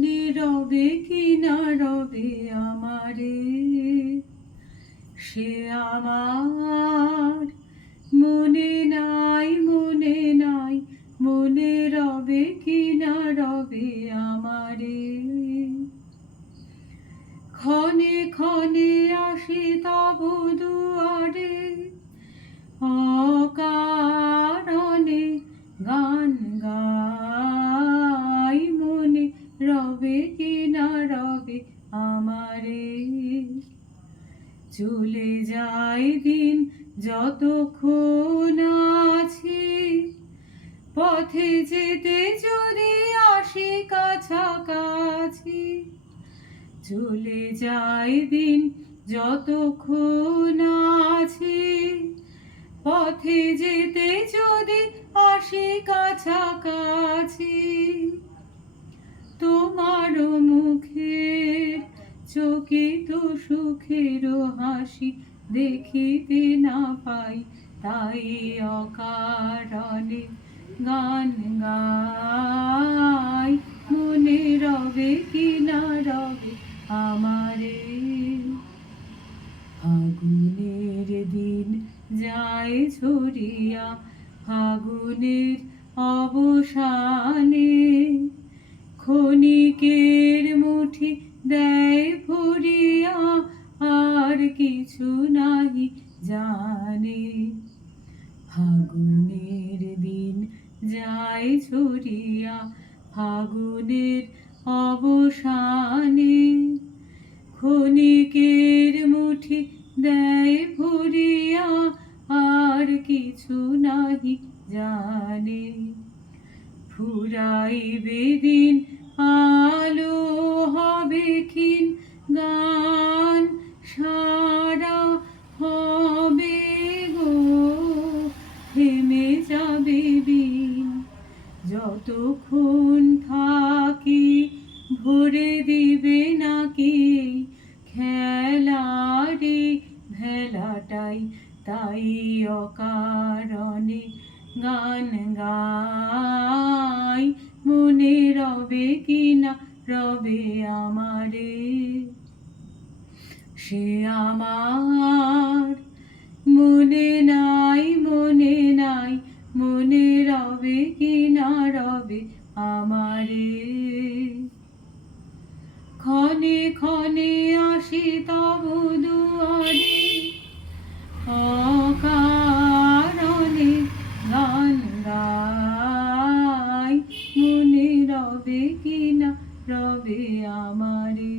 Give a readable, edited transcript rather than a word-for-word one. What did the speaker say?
মনে রবে কি না রবে আমারে, সে আমার মনে নাই, মনে নাই, মনে রবে কি না রবে আমারে। ক্ষণে ক্ষণে আসি তব দুয়ারে, অকারণে গান গাই, মনে রবে কি না রবে আমারে। চলে যায় দিন যতক্ষণ আছি, পথে যেতে যদি আসি কাছাকাছি। চলে যায় দিন যতক্ষণ আছি, পথে যেতে যদি আসি কাছাকাছি। তোমার মুখের চকিত সুখের হাসি দেখিতে না পাই, তাই অকারণে গান গাই, মনে রবে কি না রবে আমারে। ফাগুনের দিন যায় ঝরিয়া, ফাগুনের অবসানে ক্ষণিকের মুঠি দেয় ভরিয়া, আর কিছু নাহি জানে। ফাগুনের দিন যায় ঝরিয়া, ফাগুনের অবসানে ক্ষণিকের মুঠি দেয় ভরিয়া, আর কিছু নাহি জানে। ফুরাইবে দিন আলো হবে ক্ষীণ, গান সারা হবে গো থেমে যাবে বিন। যতক্ষণ থাকি ভরে দিবে নাকি খেলারি ভেলাটাই, তাই অকারণে গান গাই, মনে রবে কি না রবে আমারে। সে আমার মনে নাই, মনে নাই, মনে রবে কি না রবে আমারে। ক্ষণে ক্ষণে আসি তব দুয়ারে, অকারণে গান গাই, মনে রবে কি না রবে আমারে।